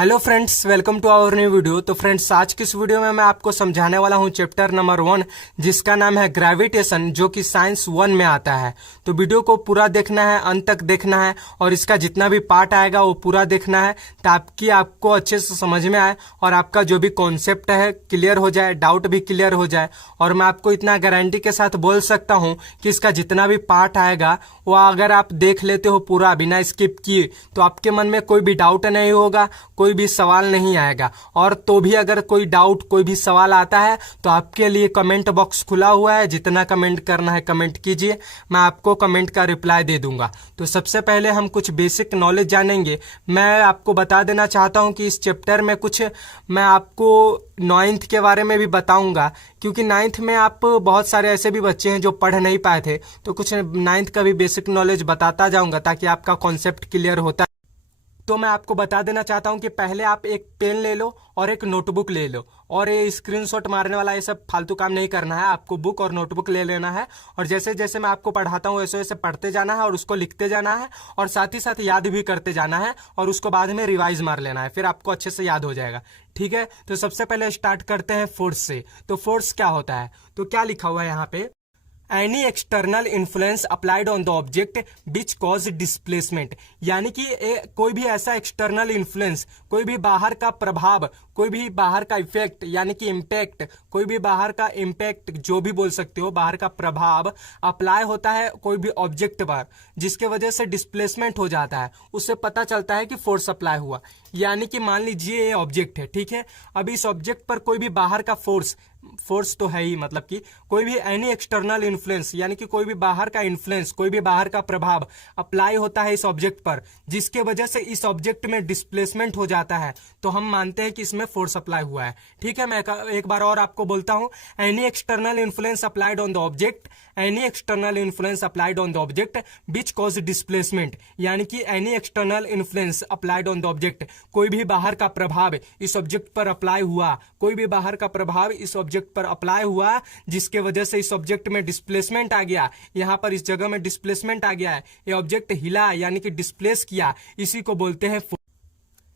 Hello friends, welcome to our new video. तो friends, आज की इस वीडियो में मैं आपको समझाने वाला हूं चैप्टर नंबर 1, जिसका नाम है ग्रेविटेशन, जो कि साइंस 1 में आता है। तो वीडियो को पूरा देखना है, अंत तक देखना है और इसका जितना भी पार्ट आएगा वो पूरा देखना है, ताकि आपको अच्छे से समझ में आए और आपका जो भी कॉन्सेप्ट है क्लियर हो जाए, डाउट भी क्लियर हो जाए। और मैं आपको इतना गारंटी के साथ बोल सकता हूँ कि इसका जितना भी पार्ट आएगा वो अगर आप देख लेते हो पूरा बिना स्किप किए, तो आपके मन में कोई भी डाउट नहीं होगा, कोई भी सवाल नहीं आएगा। और तो भी अगर कोई डाउट, कोई भी सवाल आता है तो आपके लिए कमेंट बॉक्स खुला हुआ है, जितना कमेंट करना है कमेंट कीजिए, मैं आपको कमेंट का रिप्लाई दे दूंगा। तो सबसे पहले हम कुछ बेसिक नॉलेज जानेंगे। मैं आपको बता देना चाहता हूं कि इस चैप्टर में कुछ मैं आपको 9th के बारे में भी बताऊंगा, क्योंकि 9th में आप बहुत सारे ऐसे भी बच्चे हैं जो पढ़ नहीं पाए थे, तो कुछ 9th का भी बेसिक नॉलेज बताता जाऊंगा ताकि आपका कॉन्सेप्ट क्लियर होता। तो मैं आपको बता देना चाहता हूं कि पहले आप एक पेन ले लो और एक नोटबुक ले लो, और ये स्क्रीनशॉट मारने वाला ये सब फालतू काम नहीं करना है। आपको बुक और नोटबुक ले लेना है और जैसे जैसे मैं आपको पढ़ाता हूँ वैसे वैसे पढ़ते जाना है और उसको लिखते जाना है और साथ ही साथ याद भी करते जाना है और उसको बाद में रिवाइज मार लेना है, फिर आपको अच्छे से याद हो जाएगा। ठीक है, तो सबसे पहले स्टार्ट करते हैं फोर्स से। तो फोर्स क्या होता है, तो क्या लिखा हुआ है यहाँ पे, any external influence applied on the object which cause displacement. यानी कि कोई भी ऐसा एक्सटर्नल इन्फ्लुएंस, कोई भी बाहर का प्रभाव, कोई भी बाहर का इफेक्ट यानी कि इम्पैक्ट, कोई भी बाहर का इम्पैक्ट जो भी बोल सकते हो, बाहर का प्रभाव अप्लाई होता है कोई भी ऑब्जेक्ट पर, जिसके वजह से डिस्प्लेसमेंट हो जाता है, उससे पता चलता है कि फोर्स अप्लाई हुआ। यानी कि मान लीजिए ये ऑब्जेक्ट है, ठीक है, अभी इस ऑब्जेक्ट पर कोई भी बाहर का फोर्स तो है ही, मतलब कि कोई भी एनी एक्सटर्नल इन्फ्लुएंस यानी कि कोई भी बाहर का इन्फ्लुएंस, कोई भी बाहर का प्रभाव अप्लाई होता है इस ऑब्जेक्ट पर, जिसके वजह से इस ऑब्जेक्ट में डिस्प्लेसमेंट हो जाता है, तो हम मानते हैं कि इसमें फोर्स अप्लाई हुआ है। ठीक है, मैं एक बार और आपको बोलता हूं, any external influence applied on the object, any external influence applied on the object which cause displacement. यानी कि any external influence applied on the object, कोई भी बाहर का प्रभाव इस ऑब्जेक्ट पर अप्लाई हुआ, कोई भी बाहर का प्रभाव इस ऑब्जेक्ट पर अप्लाई हुआ, जिसके वजह से इस ऑब्जेक्ट में डिस्प्लेसमेंट आ गया, यहां पर इस जगह में डिस्प्लेसमेंट आ गया है, ये ऑब्जेक्ट हिला यानी कि डिस्प्लेस किया, इसी को बोलते हैं।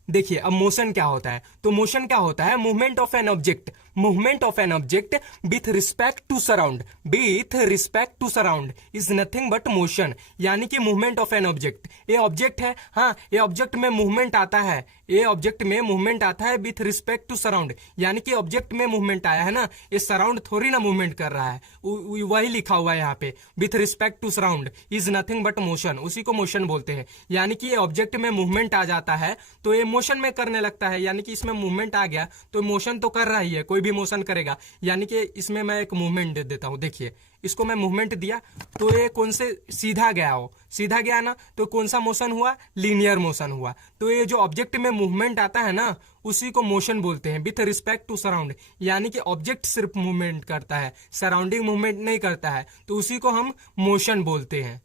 देखिए अब मोशन क्या होता है, तो मोशन क्या होता है, movement of an object, movement of an object with respect to surround, with respect to surround is nothing but motion. यानी कि मूवमेंट ऑफ एन ऑब्जेक्ट, ये ऑब्जेक्ट है, हाँ, ये ऑब्जेक्ट में मूवमेंट आता है, ये ऑब्जेक्ट में मूवमेंट आता है विथ रिस्पेक्ट टू सराउंड। यानी कि ऑब्जेक्ट में मूवमेंट आया है ना, ये सराउंड थोड़ी ना मूवमेंट कर रहा है, वही लिखा हुआ है यहाँ पे, with respect to surround is nothing but motion, उसी को मोशन बोलते हैं। यानी कि ये ऑब्जेक्ट में मूवमेंट आ जाता है तो ये मोशन में करने लगता है, यानी कि इसमें मूवमेंट आ गया तो मोशन तो कर रहा ही है, कोई भी मोशन करेगा। यानी कि इसमें मैं एक मूवमेंट दे देता हूं, देखिए इसको मैं मूवमेंट दिया तो ये कौन से सीधा गया हो, सीधा गया ना, तो कौन सा मोशन हुआ, लीनियर मोशन हुआ। तो ये जो ऑब्जेक्ट में मूवमेंट आता है ना, उसी को मोशन बोलते हैं विथ रिस्पेक्ट टू सराउंड। यानी कि ऑब्जेक्ट सिर्फ मूवमेंट करता है, सराउंडिंग मूवमेंट नहीं करता है, तो उसी को हम मोशन बोलते हैं।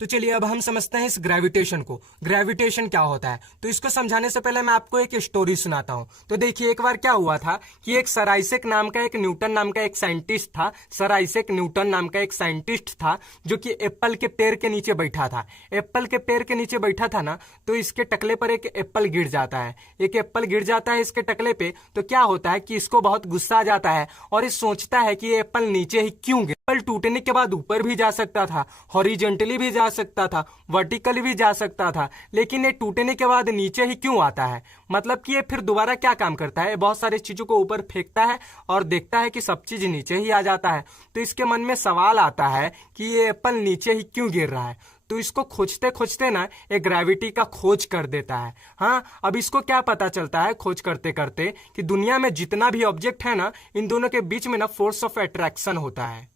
तो चलिए अब हम समझते हैं इस ग्रेविटेशन को, ग्रेविटेशन क्या होता है। तो इसको समझाने से पहले मैं आपको एक स्टोरी सुनाता हूं। तो देखिए एक बार क्या हुआ था कि एक सर आइजैक नाम का, एक न्यूटन नाम का एक साइंटिस्ट था, सर आइजैक न्यूटन नाम का एक साइंटिस्ट था, जो कि एप्पल के पेड़ के नीचे बैठा था। एप्पल के पेड़ के नीचे बैठा था ना, तो इसके टकले पर एक एप्पल गिर जाता है, एक एप्पल गिर जाता है इसके टकले पे। तो क्या होता है कि इसको बहुत गुस्सा आ जाता है और ये सोचता है कि ये एप्पल नीचे ही क्यों गिरा। एप्पल टूटने के बाद ऊपर भी जा सकता था, हॉरिजॉन्टली भी जा सकता था, वर्टिकली भी जा सकता था, लेकिन ये टूटने के बाद नीचे ही क्यों आता है। मतलब कि ये फिर दोबारा क्या काम करता है, बहुत सारी चीजों को ऊपर फेंकता है और देखता है कि सब चीज नीचे ही आ जाता है। तो इसके मन में सवाल आता है कि ये एप्पल नीचे ही क्यों गिर रहा है। तो इसको खोजते खोजते ना एक ग्रेविटी का खोज कर देता है। हाँ, अब इसको क्या पता चलता है खोज करते करते कि दुनिया में जितना भी ऑब्जेक्ट है ना, इन दोनों के बीच में ना फोर्स ऑफ अट्रैक्शन होता है।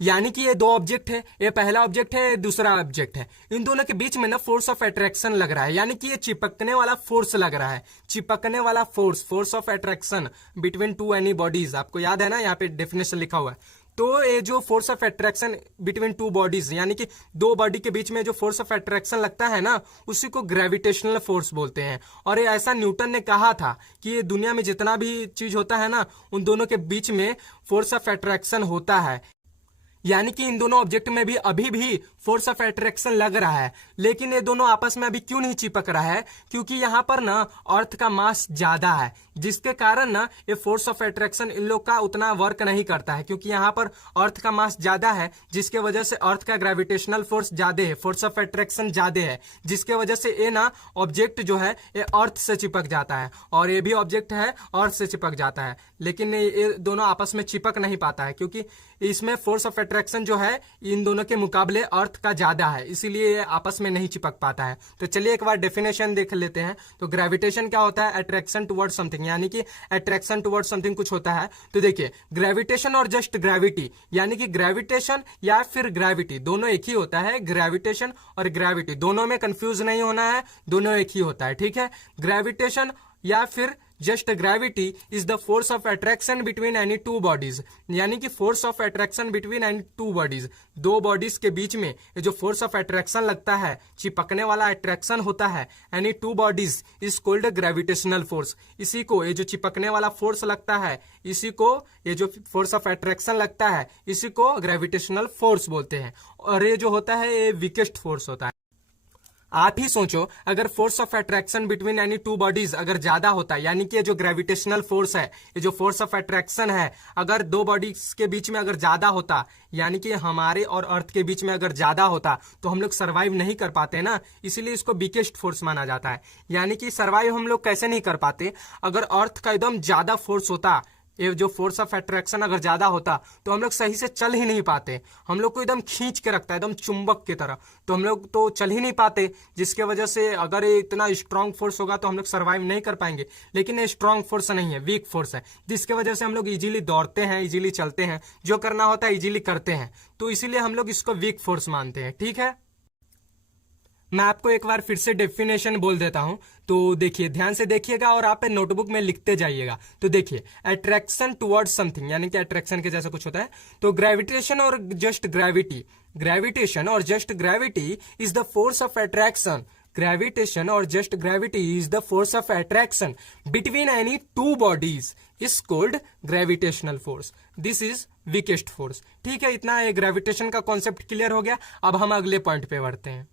यानी कि ये दो ऑब्जेक्ट है, ये पहला ऑब्जेक्ट है, दूसरा ऑब्जेक्ट है, इन दोनों के बीच में ना फोर्स ऑफ अट्रैक्शन लग रहा है। यानी कि ये चिपकने वाला फोर्स लग रहा है, चिपकने वाला force, force of attraction between two any bodies. आपको याद है ना, यहाँ पे डेफिनेशन लिखा हुआ है। तो ये जो force of attraction between two bodies, यानी कि दो बॉडी के बीच में जो फोर्स ऑफ अट्रैक्शन लगता है ना, उसी को ग्रेविटेशनल फोर्स बोलते हैं। और ये ऐसा न्यूटन ने कहा था कि ये दुनिया में जितना भी चीज होता है ना, उन दोनों के बीच में फोर्स ऑफ अट्रैक्शन होता है। यानी कि इन दोनों ऑब्जेक्ट में भी अभी भी फोर्स ऑफ अट्रैक्शन लग रहा है, लेकिन ये दोनों आपस में अभी क्यों नहीं चिपक रहा है? क्योंकि यहाँ पर ना अर्थ का मास ज्यादा है, जिसके कारण ना ये फोर्स ऑफ अट्रैक्शन इन लोग का उतना वर्क नहीं करता है, क्योंकि यहाँ पर अर्थ का मास ज्यादा है, जिसके वजह से अर्थ का ग्रेविटेशनल फोर्स ज्यादा है, फोर्स ऑफ अट्रैक्शन ज्यादा है, जिसके वजह से ये ना ऑब्जेक्ट जो है ये अर्थ से चिपक जाता है, और ये भी ऑब्जेक्ट है अर्थ से चिपक जाता है, लेकिन ये दोनों आपस में चिपक नहीं पाता है, क्योंकि इसमें फोर्स ऑफ अट्रैक्शन जो है इन दोनों के मुकाबले अर्थ का ज्यादा है, इसीलिए ये आपस में नहीं चिपक पाता है। तो चलिए एक बार डेफिनेशन देख लेते हैं। तो ग्रेविटेशन क्या होता है? अट्रैक्शन टुवर्ड समथिंग, यानी कि अट्रैक्शन टुवर्ड समथिंग कुछ होता है। तो देखिए, ग्रेविटेशन और जस्ट ग्रेविटी, यानी कि ग्रेविटेशन या फिर ग्रेविटी दोनों एक ही होता है। ग्रेविटेशन और ग्रेविटी दोनों में कंफ्यूज नहीं होना है, दोनों एक ही होता है, ठीक है। ग्रेविटेशन या फिर just gravity is the force of attraction between any two bodies, यानी कि force of attraction between any two bodies, दो बॉडीज के बीच में ये जो फोर्स ऑफ अट्रैक्शन लगता है, चिपकने वाला अट्रैक्शन होता है, any two bodies is called gravitational force. इसी को, ये जो चिपकने वाला फोर्स लगता है, इसी को, ये जो फोर्स ऑफ अट्रैक्शन लगता है, इसी को ग्रेविटेशनल फोर्स बोलते हैं। और ये जो होता है ये वीकेस्ट फोर्स होता है। आप ही सोचो, अगर force of attraction between any two bodies अगर ज्यादा होता है, यानी कि ये जो ग्रेविटेशनल फोर्स है, ये जो फोर्स ऑफ अट्रैक्शन है, अगर दो बॉडीज के बीच में अगर ज्यादा होता, यानी कि हमारे और अर्थ के बीच में अगर ज्यादा होता, तो हम लोग सर्वाइव नहीं कर पाते ना, इसीलिए इसको वीकेस्ट फोर्स माना जाता है। यानी कि सर्वाइव हम लोग कैसे नहीं कर पाते? अगर अर्थ का एकदम ज्यादा फोर्स होता, ये जो फोर्स ऑफ अट्रैक्शन अगर ज्यादा होता, तो हम लोग सही से चल ही नहीं पाते, हम लोग को एकदम खींच के रखता है एकदम चुंबक की तरह, तो हम लोग तो चल ही नहीं पाते, जिसके वजह से अगर ये इतना स्ट्रांग फोर्स होगा तो हम लोग सर्वाइव नहीं कर पाएंगे। लेकिन ये स्ट्रांग फोर्स नहीं है, वीक फोर्स है, जिसके वजह से हम लोग इजीली दौड़ते हैं, इजीली चलते हैं, जो करना होता है इजीली करते हैं, तो इसीलिए हम लोग इसको वीक फोर्स मानते हैं, ठीक है। मैं आपको एक बार फिर से डेफिनेशन बोल देता हूं, तो देखिए, ध्यान से देखिएगा और आप नोटबुक में लिखते जाइएगा। तो देखिए, अट्रैक्शन टुवर्ड्स समथिंग, यानी कि अट्रैक्शन के जैसा कुछ होता है। तो ग्रेविटेशन और जस्ट ग्रेविटी, ग्रेविटेशन और just gravity is the force of attraction, gravitation और just gravity is the force of attraction between any two bodies is called gravitational force, this is weakest force, ठीक है। इतना gravitation का concept clear हो गया। अब हम अगले पॉइंट पे बढ़ते हैं।